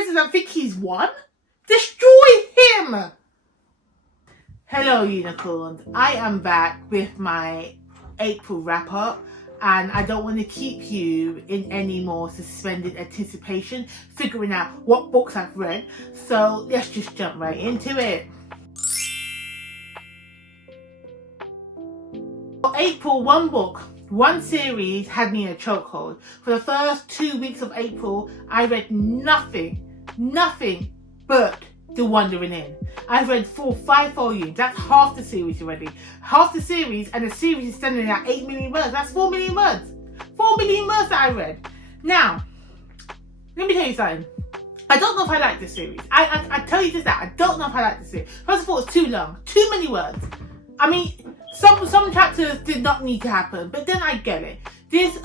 president think he's won? Destroy him! Hello, unicorns. I am back with my April wrap-up, and I don't want to keep you in any more suspended anticipation, figuring out what books I've read. So let's just jump right into it. For April, one book, one series had me in a chokehold. For the first 2 weeks of April, I read nothing but The Wandering Inn. I've read 5 volumes. That's half the series already. Half the series, and the series is standing at 8 million words. That's 4 million words. 4 million words that I read. Now, let me tell you something. I don't know if I like this series. I tell you just that. I don't know if I like this series. First of all, it's too long. Too many words. I mean, some chapters did not need to happen, but then I get it. This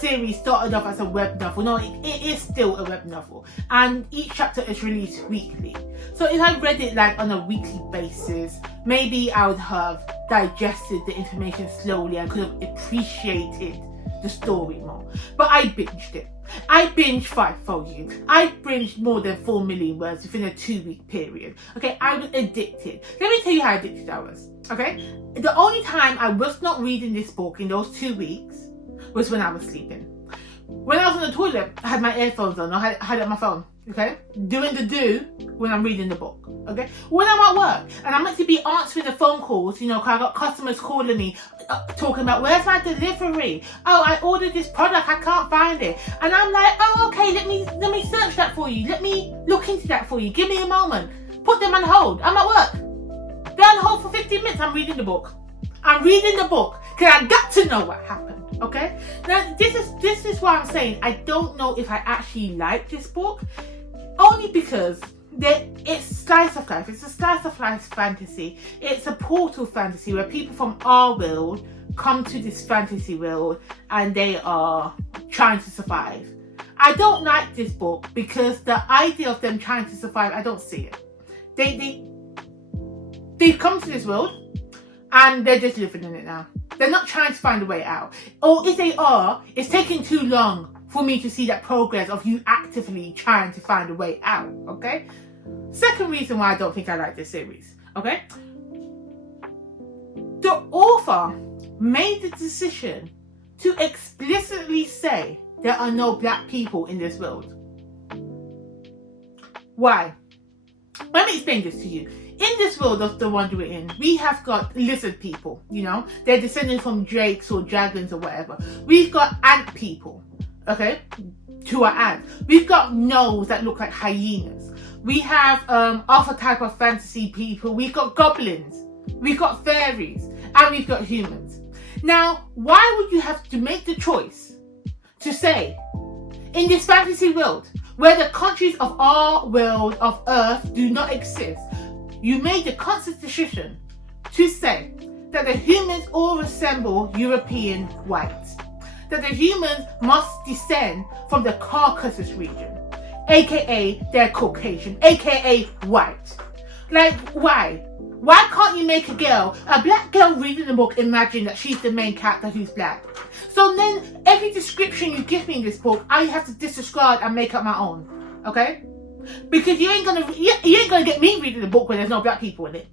series started off as a web novel. No, it is still a web novel, and each chapter is released weekly. So if I read it like on a weekly basis, maybe I would have digested the information slowly and could have appreciated the story more. But I binged it. I binged 5 volumes. I binged more than 4 million words within a 2-week period. Okay, I was addicted. Let me tell you how addicted I was. Okay, the only time I was not reading this book in those 2 weeks was when I was sleeping. When I was on the toilet, I had my earphones on. I had it on my phone. Okay, doing the do when I'm reading the book. Okay, when I'm at work and I'm meant to be answering the phone calls, you know, cause I got customers calling me, talking about where's my delivery. Oh, I ordered this product, I can't find it, and I'm like, oh, okay, let me search that for you. Let me look into that for you. Give me a moment. Put them on hold. I'm at work. They're on hold for 15 minutes. I'm reading the book. I'm reading the book because I got to know what happened. Okay. Now this is why I'm saying I don't know if I actually like this book. Only because it's slice of life. It's a slice of life fantasy. It's a portal fantasy where people from our world come to this fantasy world and they are trying to survive. I don't like this book because the idea of them trying to survive, I don't see it. They've come to this world and they're just living in it now. They're not trying to find a way out. Or if they are, it's taking too long for me to see that progress of you actively trying to find a way out, okay? Second reason why I don't think I like this series, okay? The author made the decision to explicitly say there are no black people in this world. Why? Let me explain this to you. In this world of The Wandering Inn, we have got lizard people, you know? They're descended from drakes or dragons or whatever. We've got ant people. Okay, to our ants. We've got gnomes that look like hyenas. We have other type of fantasy people. We've got goblins. We've got fairies, and we've got humans. Now, why would you have to make the choice to say, in this fantasy world, where the countries of our world of Earth do not exist, you made the conscious decision to say that the humans all resemble European whites? That the humans must descend from the Caucasus region, aka they're Caucasian, aka white. Like, why? Why can't you make a black girl reading the book, imagine that she's the main character who's black? So then every description you give me in this book, I have to disregard and make up my own, okay? Because you ain't gonna get me reading the book when there's no black people in it.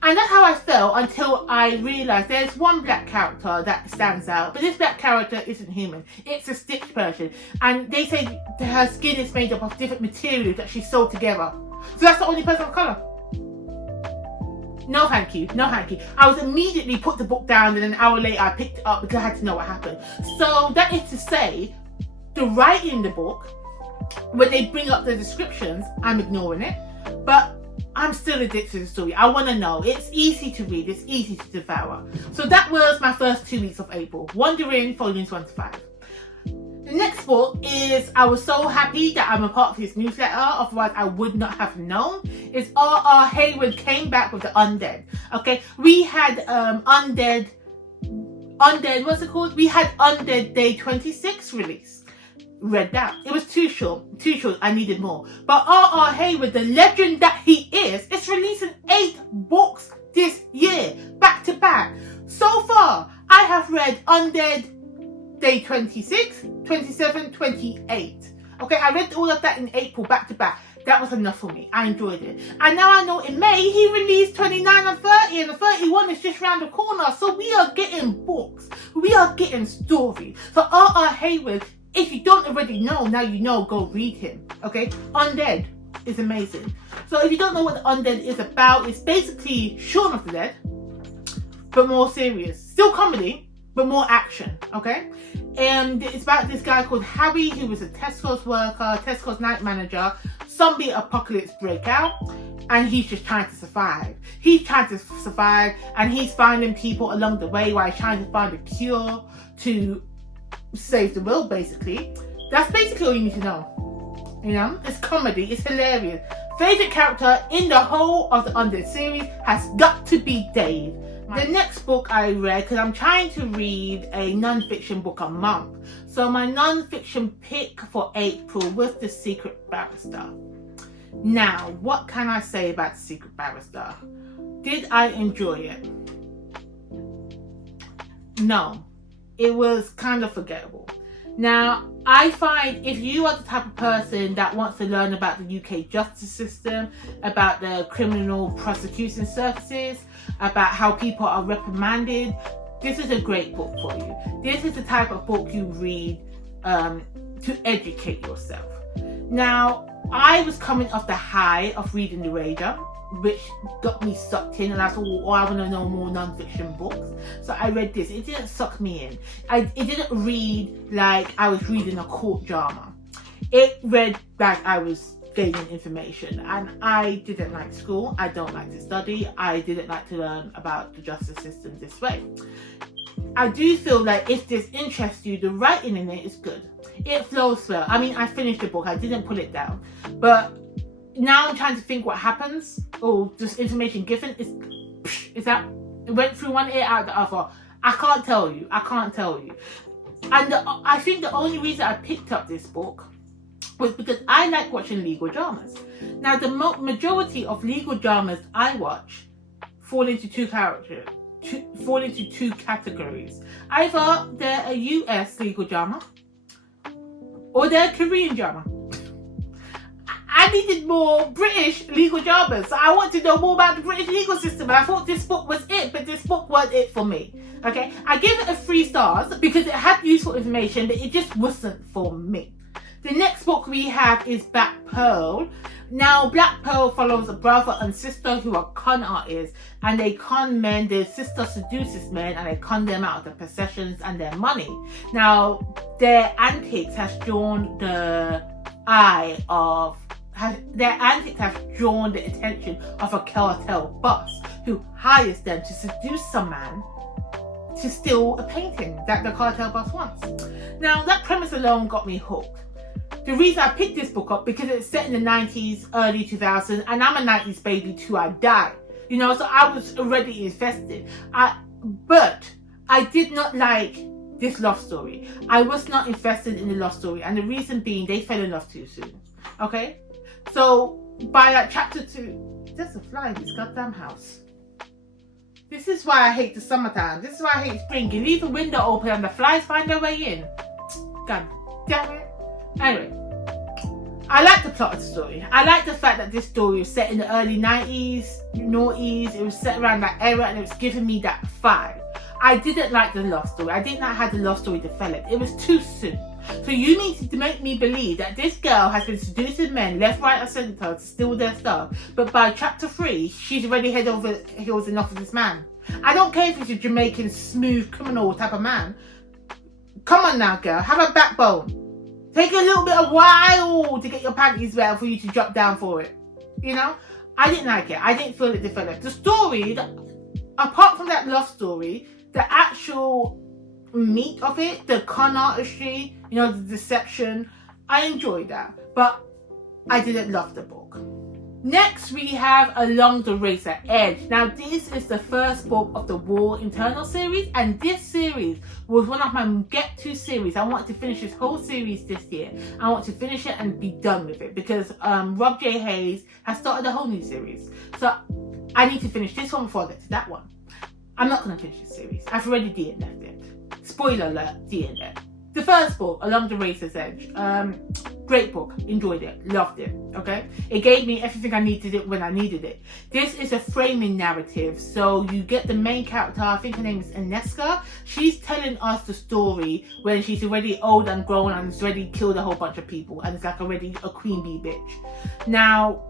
And that's how I felt until I realised there's one black character that stands out, but this black character isn't human. It's a stitched person, and they say that her skin is made up of different materials that she sewed together. So that's the only person of colour. No thank you, no thank you. I was immediately put the book down, and an hour later I picked it up because I had to know what happened. So that is to say, the writing in the book, when they bring up the descriptions, I'm ignoring it, but I'm still addicted to the story. I want to know. It's easy to read. It's easy to devour. So that was my first 2 weeks of April. Wandering, volumes 1 to 5. The next book is, I was so happy that I'm a part of his newsletter, otherwise I would not have known. It's R.R. Hayward came back with the Undead. Okay, we had Undead, what's it called? We had Undead Day 26 release. Read that. It was too short. I needed more. But R.R. Hayward, the legend that he is releasing 8 books this year, back to back. So far, I have read Undead Day 26, 27, 28. Okay, I read all of that in April back to back. That was enough for me. I enjoyed it. And now I know in May he released 29 and 30, and the 31 is just round the corner. So we are getting books. We are getting stories. So R.R. Hayward, if you don't already know, now you know, go read him. Okay? Undead is amazing. So if you don't know what the Undead is about, it's basically Shaun of the Dead, but more serious. Still comedy, but more action. Okay? And it's about this guy called Harry, who was a Tesco's worker, Tesco's night manager. Zombie apocalypse break out, and he's just trying to survive. He's trying to survive, and he's finding people along the way while he's trying to find a cure to save the world, basically. That's basically all you need to know. You know, it's comedy, it's hilarious. Favorite character in the whole of the Undead series has got to be Dave. The next book I read, because I'm trying to read a non-fiction book a month. So my non-fiction pick for April was The Secret Barrister. Now, what can I say about The Secret Barrister? Did I enjoy it? No. It was kind of forgettable. Now, I find if you are the type of person that wants to learn about the UK justice system, about the criminal prosecution services, about how people are reprimanded, this is a great book for you. This is the type of book you read to educate yourself. Now, I was coming off the high of reading The Rager, which got me sucked in, and I thought, oh, I want to know more non-fiction books. So I read this. It didn't suck me in. It didn't read like I was reading a court drama. It read like I was gaining information, and I didn't like school. I don't like to study. I didn't like to learn about the justice system this way. I do feel like if this interests you, the writing in it is good. It flows slow. I mean, I finished the book. I didn't pull it down, but now I'm trying to think what happens, or just information given. Is that it went through one ear out the other? I can't tell you. And I think the only reason I picked up this book was because I like watching legal dramas. Now, the majority of legal dramas I watch fall into two categories. Either they're a US legal drama, or they're a Korean drama. I needed more British legal dramas. So I want to know more about the British legal system. And I thought this book was it, but this book wasn't it for me. Okay, I gave it a 3 stars because it had useful information, but it just wasn't for me. The next book we have is Black Pearl. Now, Black Pearl follows a brother and sister who are con artists, and they con men. Their sister seduces men, and they con them out of their possessions and their money. Now, their antics has drawn the attention of a cartel boss who hires them to seduce some man to steal a painting that the cartel boss wants. Now, that premise alone got me hooked. The reason I picked this book up because it's set in the 90s, early 2000s, and I'm a 90s baby till I die. You know, so I was already invested. But I did not like this love story. I was not invested in the love story, and the reason being they fell in love too soon. Okay? So by chapter 2, there's a fly in this goddamn house. This is why I hate the summertime. This is why I hate spring. You leave the window open and the flies find their way in. God damn it. Anyway, I like the plot of the story. I like the fact that this story was set in the early 90s, noughties. It was set around that era, and it was giving me that vibe. I didn't like the love story. I didn't like how the love story developed. It was too soon. So you need to make me believe that this girl has been seducing men left, right, and centre to steal their stuff. But by chapter 3, she's already head over heels in love with this man. I don't care if he's a Jamaican, smooth, criminal type of man. Come on now, girl. Have a backbone. Take a little bit of while to get your panties wet for you to drop down for it. You know? I didn't like it. I didn't feel it developed. The story, apart from that love story, the actual meat of it, the con artistry, you know, the deception, I enjoyed that. But I didn't love the book. Next, we have Along the Razor Edge. Now, this is the first book of the War Internal series, and this series was one of my get-to series. I wanted to finish this whole series this year. I want to finish it and be done with it because Rob J. Hayes has started a whole new series. So I need to finish this one before I get to that one. I'm not going to finish this series. I've already DNF'd it. Spoiler alert, DNF. The first book, Along the Razor's Edge. Great book, enjoyed it, loved it, okay? It gave me everything I needed it when I needed it. This is a framing narrative, so you get the main character, I think her name is Ineska. She's telling us the story when she's already old and grown and has already killed a whole bunch of people and is like already a queen bee bitch. Now,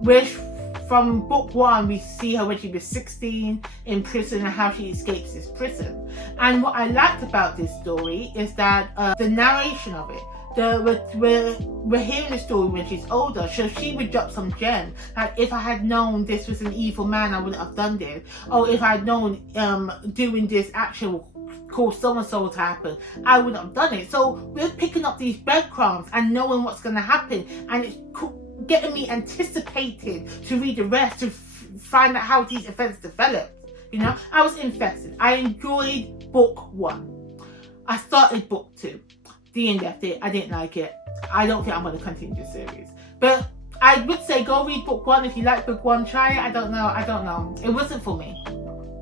from book 1, we see her when she was 16 in prison and how she escapes this prison. And what I liked about this story is that the narration of it, we're hearing the story when she's older, so she would drop some gems. Like, if I had known this was an evil man, I wouldn't have done this. Or if I had known doing this action would cause so-and-so to happen, I wouldn't have done it. So we're picking up these breadcrumbs and knowing what's going to happen, and it's getting me anticipated to read the rest, to find out how these events developed. You know, I was invested. I enjoyed book 1. I started book 2. The left it. I didn't like it. I don't think I'm going to continue the series. But I would say go read book 1. If you like book 1, try it. I don't know. It wasn't for me.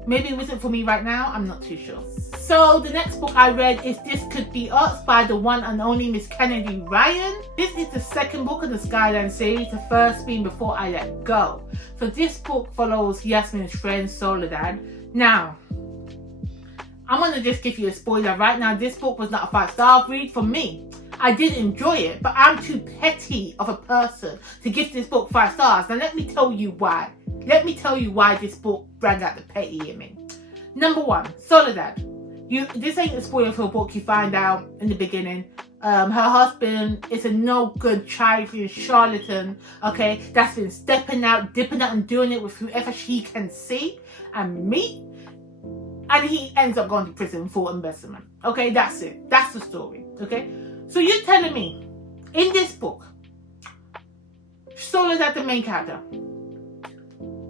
Maybe it wasn't for me right now. I'm not too sure. So the next book I read is This Could Be Us by the one and only Miss Kennedy Ryan. This is the second book of the Skyline series, the first being Before I Let Go. So this book follows Yasmin's friend Soledad. Now, I'm going to just give you a spoiler right now. This book was not a 5-star read for me. I did enjoy it, but I'm too petty of a person to give this book 5 stars. Now let me tell you why. Let me tell you why this book brought out the petty in me. Number 1, Soledad. This ain't a spoiler for a book. You find out in the beginning. Her husband is a no good childhood charlatan, okay, that's been stepping out, dipping out and doing it with whoever she can see and meet. And he ends up going to prison for embezzlement. Okay, that's it. That's the story. Okay, so you're telling me in this book, Soledad, the main character,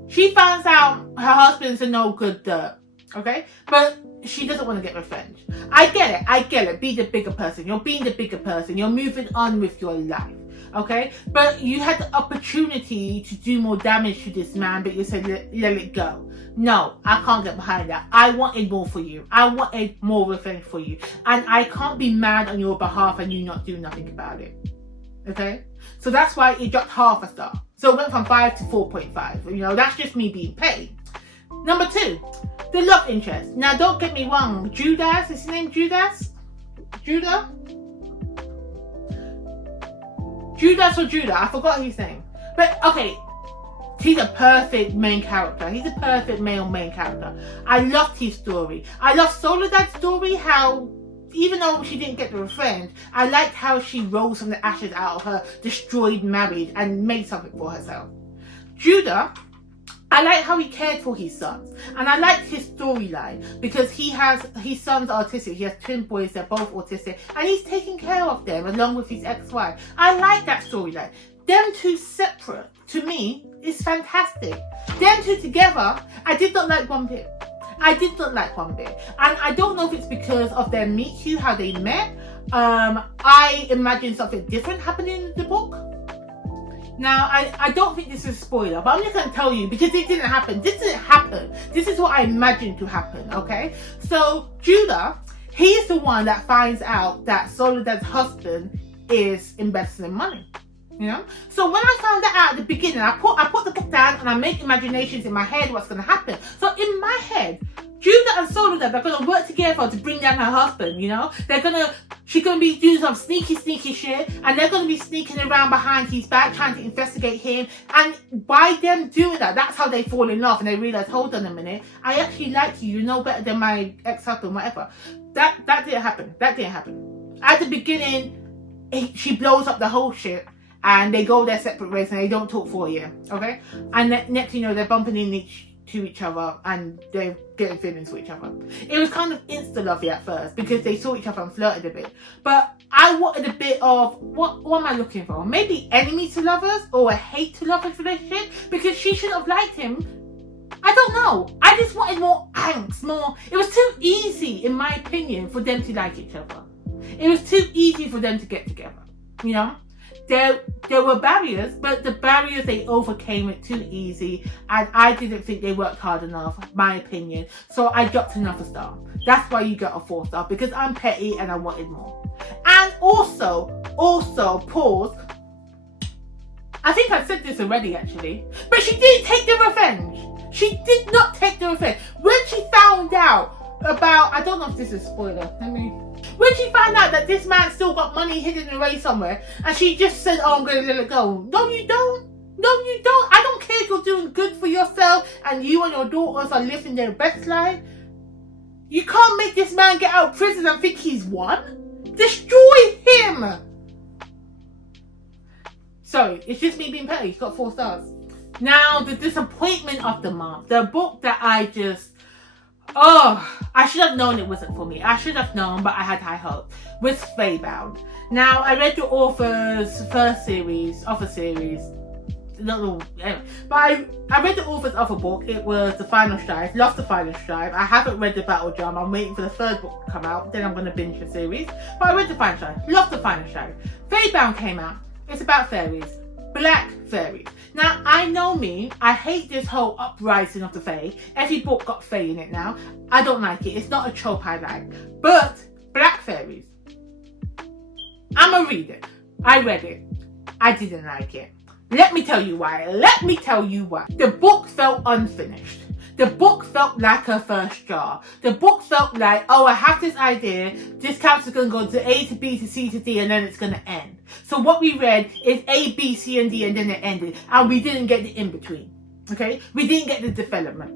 she finds out her husband's a no good dirt. Okay, but she doesn't want to get revenge. I get it. Be the bigger person. You're being the bigger person. You're moving on with your life. Okay, but you had the opportunity to do more damage to this man, but you said let it go. No, I can't get behind that. I wanted more for you. I wanted more revenge for you. And I can't be mad on your behalf and you not do nothing about it. Okay? So that's why it dropped half a star. So it went from 5 to 4.5. You know, that's just me being paid. Number 2, the love interest. Now, don't get me wrong. Judas, is his name Judas? Judah? Judas or Judah? I forgot his name. But, okay. He's a perfect main character. He's a perfect male main character. I loved his story. I loved Soledad's story, how even though she didn't get the revenge, I liked how she rose from the ashes out of her destroyed marriage and made something for herself. Judah, I like how he cared for his sons. And I liked his storyline because his sons are autistic. He has twin boys, they're both autistic. And he's taking care of them along with his ex-wife. I like that storyline. Them two separate, to me, is fantastic. Them two together, I did not like one bit. And I don't know if it's because of their meet cute, how they met. I imagine something different happening in the book. Now, I don't think this is a spoiler, but I'm just going to tell you because it didn't happen. This didn't happen. This is what I imagined to happen, okay? So, Judah, he's the one that finds out that Soledad's husband is embezzling money. You know, so when I found that out at the beginning, I put the book down and I make imaginations in my head what's going to happen. So in my head, Judah and Soledad are going to work together to bring down her husband. You know, she's going to be doing some sneaky shit, and they're going to be sneaking around behind his back trying to investigate him. And by them doing that, that's how they fall in love and they realize, hold on a minute, I actually like you. You know better than my ex-husband, whatever. That didn't happen. At the beginning, she blows up the whole shit. And they go their separate ways and they don't talk for a year, okay? And next you know, they're bumping into each other and they're getting feelings for each other. It was kind of insta-lovey at first because they saw each other and flirted a bit. But I wanted a bit of, what am I looking for? Maybe enemy to lovers or a hate to lovers relationship because she shouldn't have liked him. I don't know. I just wanted more angst, more. It was too easy, in my opinion, for them to like each other. It was too easy for them to get together, you know? There were barriers, but the barriers they overcame it too easy, and I didn't think they worked hard enough, my opinion. So I dropped another star. That's why you get a 4 star, because I'm petty and I wanted more. And also, pause, think I said this already, actually. But she didn't take the revenge. She did not take the revenge. When she found out about, I don't know if this is a spoiler. When she found out that this man still got money hidden away somewhere, and she just said, oh, I'm going to let it go. No, you don't. No, you don't. I don't care if you're doing good for yourself and you and your daughters are living their best life. You can't make this man get out of prison and think he's won. Destroy him. Sorry, it's just me being petty. He's got 4 stars. Now, the disappointment of the month. The book that I should have known it wasn't for me. I should have known, but I had high hopes. Was Spellbound. Now, I read the author's first series, of a series. But I read the author's other book. It was The Final Strive. Loved The Final Strive. I haven't read The Battle Drum. I'm waiting for the 3rd book to come out. Then I'm going to binge the series. But I read The Final Strive. Loved The Final Strive. Spellbound came out. It's about fairies. Black fairies. Now, I know me. I hate this whole uprising of the fae. Every book got fae in it now. I don't like it. It's not a trope I like. But black fairies. I'm going to read it. I read it. I didn't like it. Let me tell you why. The book felt unfinished. The book felt like her first draft. The book felt like, oh, I have this idea. This character's going to go to A to B to C to D and then it's going to end. So what we read is A, B, C and D and then it ended. And we didn't get the in-between. Okay? We didn't get the development.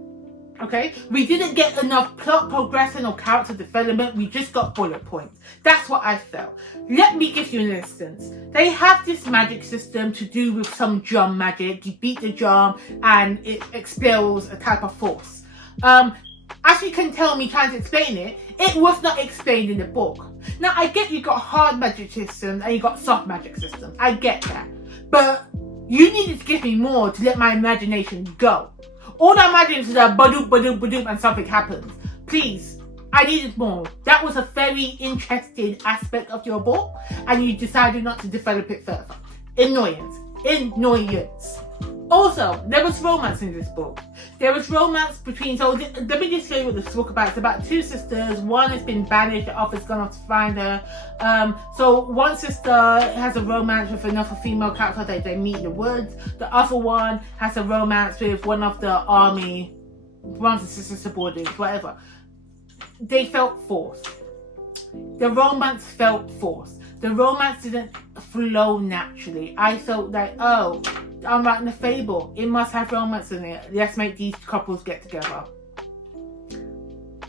Okay? We didn't get enough plot progression or character development. We just got bullet points. That's what I felt. Let me give you an instance. They have this magic system to do with some drum magic. You beat the drum and it expels a type of force. As you can tell me trying to explain it, it was not explained in the book. Now, I get you got hard magic systems and you got soft magic systems. I get that. But you needed to give me more to let my imagination go. All I imagine is that badoop, badoop, badoop, and something happens. Please, I needed more. That was a very interesting aspect of your book, and you decided not to develop it further. Annoyance. Also, there was romance in this book. There was romance between, so let me just show you what this book about. It's about 2 sisters. One has been banished, the other's gone off to find her. So one sister has a romance with another female character that they meet in the woods. The other one has a romance with one of the army, one of the sister subordinates, whatever. They felt forced. The romance felt forced. The romance didn't flow naturally. I felt like, oh, I'm writing a fable. It must have romance in it. Let's make these couples get together.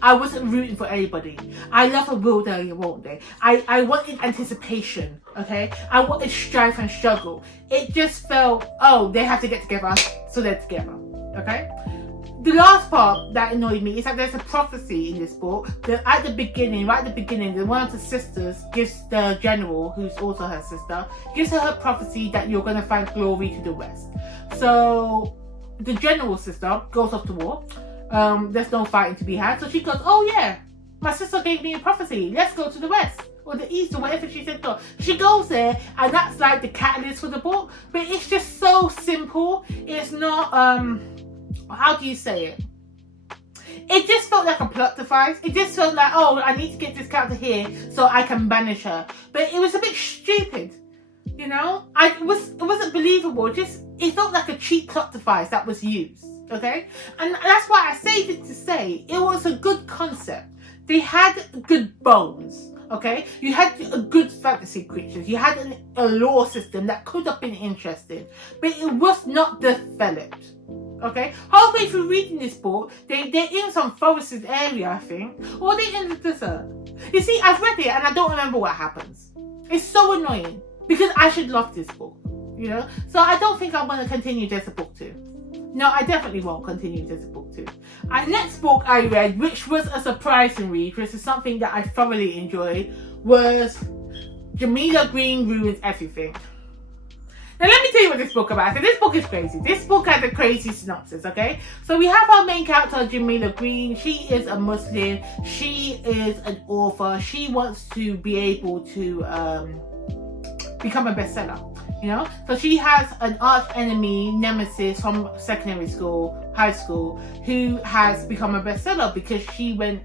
I wasn't rooting for anybody. I love a will they, won't they. I wanted anticipation, okay? I wanted strife and struggle. It just felt, oh, they have to get together, so they're together, okay? The last part that annoyed me is that there's a prophecy in this book that right at the beginning, one of the sisters gives the general, who's also her sister, gives her prophecy that you're going to find glory to the west. So the general sister goes off to war. There's no fighting to be had. So she goes, oh yeah, my sister gave me a prophecy. Let's go to the west or the east or whatever she said. Go. She goes there and that's like the catalyst for the book. But it's just so simple. It's not... how do you say it? It just felt like a plot device. It just felt like, oh, I need to get this character here so I can banish her. But it was a bit stupid, you know? It wasn't believable. It felt like a cheap plot device that was used, okay? And that's why I say this to say it was a good concept. They had good bones, okay? You had good fantasy creatures. You had a lore system that could have been interesting, but it was not developed. Okay, halfway through reading this book, they're in some forested area, I think, or they're in the desert. You see, I've read it and I don't remember what happens. It's so annoying because I should love this book, you know. So I don't think I'm going to continue this book 2. No, I definitely won't continue this book 2. Next book I read, which was a surprising read, which is something that I thoroughly enjoyed, was Jamila Green Ruins Everything. Now let me tell you what this book is about. So this book is crazy. This book has a crazy synopsis, okay? So we have our main character, Jamila Green. She is a Muslim. She is an author. She wants to be able to become a bestseller, you know? So she has an arch enemy, nemesis from secondary school, high school, who has become a bestseller because she went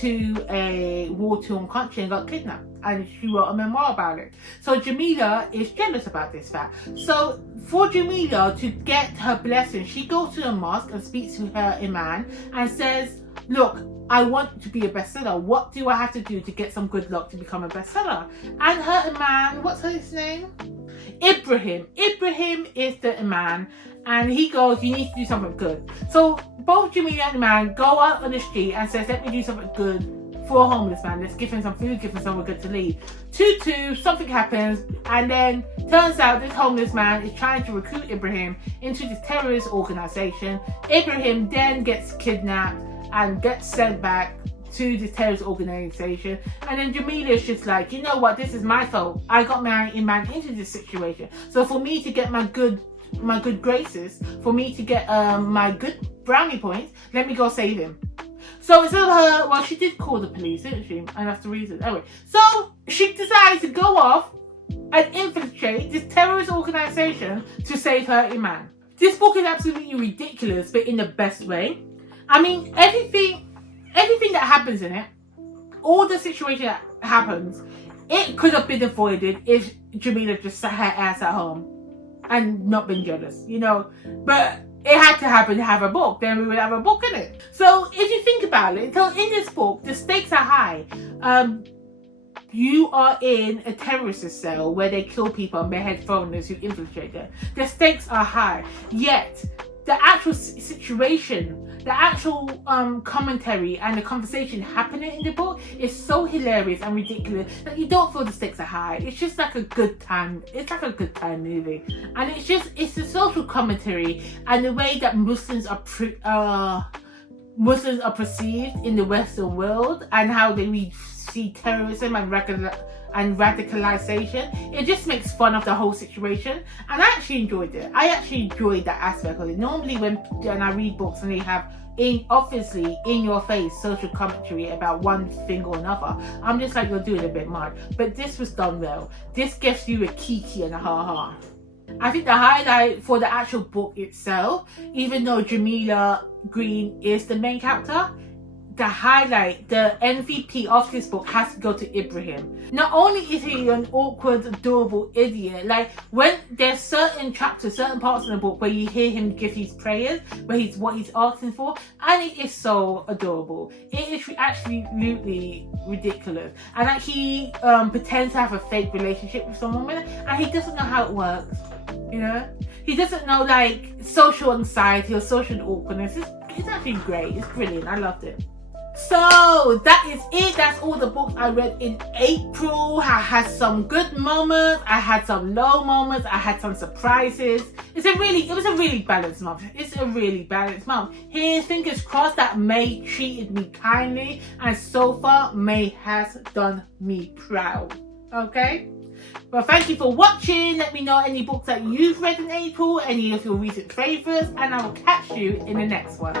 to a war-torn country and got kidnapped, and she wrote a memoir about it. So Jamila is jealous about this fact. So for Jamila to get her blessing, she goes to the mosque and speaks to her imam and says, look, I want to be a bestseller. What do I have to do to get some good luck to become a bestseller? And her imam, what's his name? Ibrahim. Ibrahim is the imam, and he goes, you need to do something good. So both Jamila and the man go out on the street and says, let me do something good for a homeless man. Let's give him some food, give him somewhere good to leave. Something happens, and then turns out this homeless man is trying to recruit Ibrahim into this terrorist organization. Ibrahim then gets kidnapped and gets sent back to this terrorist organization, and then Jamila is just like, you know what, this is my fault. I got my man into this situation. So for me to get my good graces, for me to get my good brownie points, let me go save him. So instead of her, well, she did call the police, didn't she? And that's the reason. Anyway, so she decides to go off and infiltrate this terrorist organization to save her imam. This book is absolutely ridiculous, but in the best way. I mean, everything that happens in it, all the situation that happens, it could have been avoided if Jamila just sat her ass at home and not been jealous, you know. But it had to happen to have a book, then we would have a book in it. So if you think about it, so in this book, the stakes are high. You are in a terrorist cell where they kill people and behead foreigners who infiltrate them. The stakes are high, yet the actual situation, the actual commentary and the conversation happening in the book is so hilarious and ridiculous that you don't feel the stakes are high. It's just like a good time. It's like a good time movie, and it's the social commentary and the way that Muslims are perceived in the Western world, and how we see terrorism and radicalization. It just makes fun of the whole situation, and I actually enjoyed it. I actually enjoyed that aspect of it. Normally when I read books and they have obviously in your face social commentary about one thing or another, I'm just like, you're doing a bit much. But this was done well. This gives you a kiki and a ha-ha. I think the highlight for the actual book itself, even though Jamila Green is the main character, the highlight, the MVP of this book has to go to Ibrahim. Not only is he an awkward, adorable idiot, like when there's certain chapters, certain parts of the book where you hear him give his prayers, where what he's asking for, and it is so adorable. It is absolutely ridiculous. And like he pretends to have a fake relationship with some woman, and he doesn't know how it works, you know? He doesn't know like social anxiety or social awkwardness. It's actually great. It's brilliant. I loved it. So that is it. That's all the books I read in April. I had some good moments, I had some low moments, I had some surprises. It was a really balanced month. It's a really balanced month. Here's fingers crossed that May treated me kindly, and so far May has done me proud. Okay? Well, thank you for watching. Let me know any books that you've read in April, any of your recent favourites, and I will catch you in the next one.